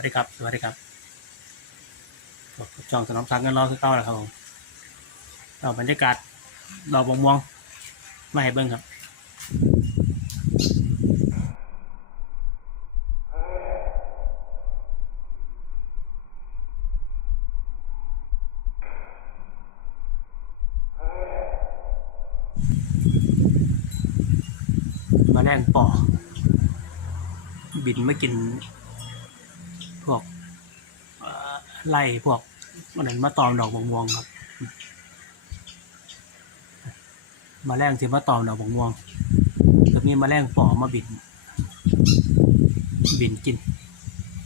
วัสดีครับ สวัสดีครับพบกับช่องสนองสังกันรอคือเก้าแล้วครับผมเราบรรยากาศดอกบงม่วงมาให้เบิ้งครับมาแรงป่อบินมากิน วกไล่พวกมันนั้นมาตอมดอกบงม่วงครับ มาแรงที่มาตอมดอกบงม่วงจะมีมาแรงป่อมาบิน บินกิน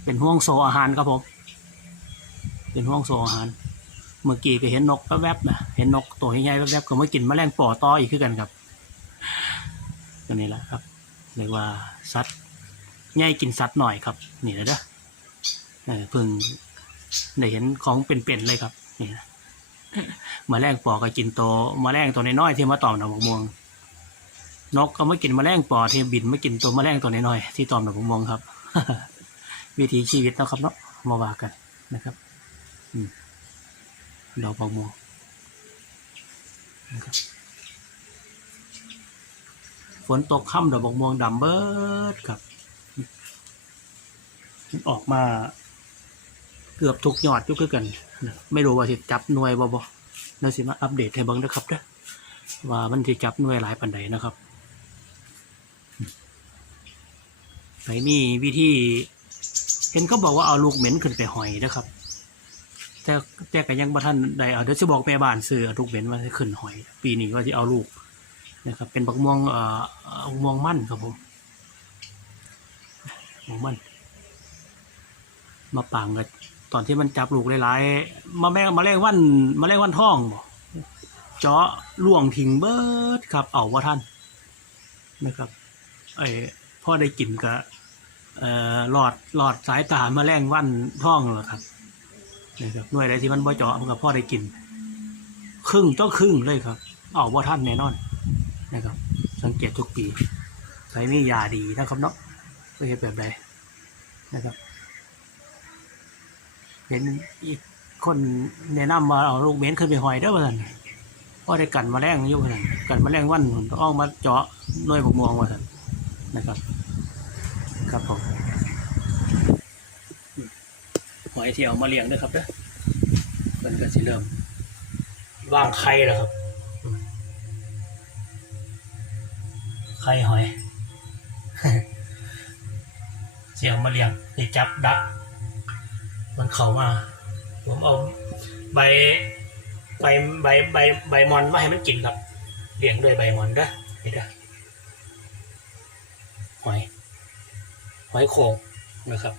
เป็นห่วงโซอาหารครับผมเป็นห่วงโซอาหาร เมื่อกี้ก็เห็นนกแวบๆนะเห็นนกตัวใหญ่ๆแวบๆก็มากินมาแมลงป่อต่ออีกคือกันครับตัวนี้แหละครับเรียกว่าสัตว์ใหญ่กินสัตว์หน่อยครับ นี่นะเด้อ เออเพิ่งได้เห็นของเป็นๆเลยครับ นี่นะแมลงป่อก็กินตัวแมลงตัวน้อยๆที่มาตอมดอกมะม่วงนกก็ไม่กินแมลงป่อที่บินไม่กินตัวแมลงตัวน้อยๆที่ตอมดอกมะม่วงครับ วิถีชีวิตเนาะครับเนาะมาว่ากันนะครับอืมดอกมะม่วงนะครับฝนตกค่ำดอกมะม่วงดำเบิดครับ ออกมา เกือบทุกยอดอยุคือกันนะไม่รู้ว่าสิจับหน่วยบ่บ่น่าสิมาอัปเดตให้เบิ่งนะครับเด้อว่ามันสิจับหน่วยหลายปันใดนะครับไหนนี่วิธีเห็นเขาบอกว่าเอาลูกเหม็นขึ้นไปหอยนะครับ แต่แต่ก็ยังบ่ทันได้เอาเดี๋ยวจะบอกแม่บ้านซื้อลูกเหม็นว่าจะขึ้นหอย ปีนี้ว่าจะเอาลูกนะครับ เป็นบักม่วงเอ่อเอ่อม่วงมั่นครับผมม่วงมั่นมาปังกัน ตอนที่มันจับลูกหลายๆมาแม่มาแรงวันมาแรงวันท่องบ่เจาะล่วงทิ้งเบิดครับ เอาว่าท่านนะครับไอ้พ่อได้กินก็เอ่อหลอดหลอดสายตามาแรงวันท่องเหรอครับนะครับหน่วยใดที่มันบ่เจาะมันก็พ่อได้กิน ครึ่งต้องครึ่งเลยครับ เอาว่าท่านแน่นอนนะครับ สังเกตทุกปีใช้มียาดีนะครับเนาะไม่ใช่แบบใดนะครับ เห็นอีกคนแนะนำมาเอาลูกเม้นขึ้นไปหอยได้อว่าท่านเพราะได้กันมาแรงอยู่ว่าท่านกันมาแรงวันผมต้องเอามาเจาะหน่วยบกมวงว่าท่านนะครับ ครับผมหอยที่เอามาเลี้ยงด้วยครับเด้อมันก็จะเริ่มวางไข่แล้วครับไข่หอยเสียงมาเลี้ยงนี่จับดัก มันเข้ามา ผมเอาใบใบใบใบใบมอนมาให้มันกินครับเลี้ยงด้วยใบมอนเด้อนี่เด้อหอย หอยโขงนะครับ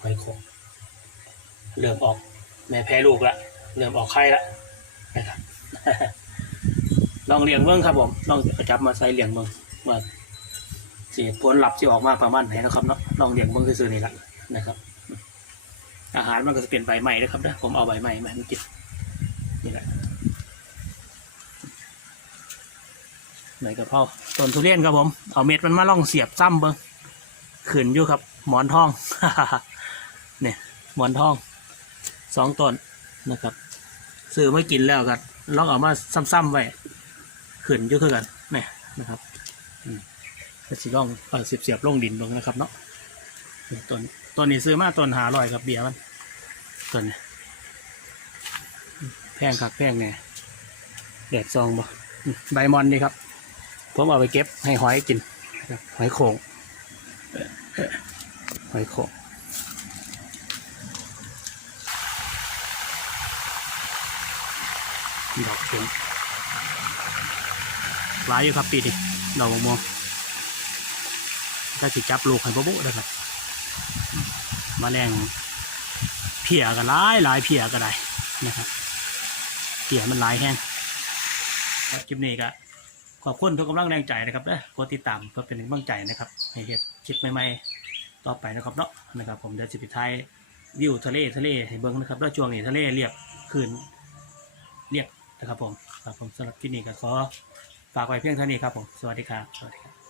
หอยโขงเริ่มออก แม่แพ้ลูกละเริ่มออกไข่ละนะครับลองเลี้ยงเบิ้งครับผมลองจับมาใส่เลี้ยงเบิ้งว่าสิผลลัพธ์ที่ออกมาประมาณไหนนะครับเนาะลองเลี้ยงเบิ้งซื่อๆนี่แหละนะครับ อาหารมันก็จะเป็นใบใหม่นะครับนะผมเอาใบใหม่มาให้กินนี่แหละใบกระเพราต้นทุเรียนครับผม เอาเม็ดมันมาล่องเสียบซ้ำเบิ้งขืนอยู่ครับ หมอนทอง เนี่ยหมอนทองสองต้นนะครับซื้อไม่กินแล้วกันลองเอามาซ้ำๆไว้ขืนอยู่คือกันเนี่ยนะครับอืมก็สิล่องเออเสียบๆล่องดินลงนะครับเนาะต้น ต้นนี้ซื้อมาต้นหาลอยครับเบียร์มันต้นนี้แพงคักแพงเนี่ยแดดซองบ่ใบมอนนี่ครับ ผมเอาไปเก็บให้หอยกินหอยโขงหอยโขงดอกเข็มหลายอยู่ครับปีนี้ดอกมะม่วงถ้าสิจับลูกให้บ๊บุนะครับ มาแรงเพียกันหลายหลายเพียก็ได้นะครับเพียมันหลายแห้งครับคลิปนี้ก็ขอบคุณทุกกำลังแรงใจนะครับเด้อกดติดตามเพื่อเป็นกำลังใจนะครับให้เห็ดคลิปใหม่ๆต่อไปนะครับเนาะนะครับ ผมเดี๋ยวจะไปท้ายวิวทะเลทะเลให้เบิ้งนะครับแล้วช่วงนี้ทะเลเรียบคืนเรียบนะครับผมครับผมสำหรับคลิปนี้ก็ขอฝากไว้เพียงเท่านี้ครับผมสวัสดีครับสวัสดีครับ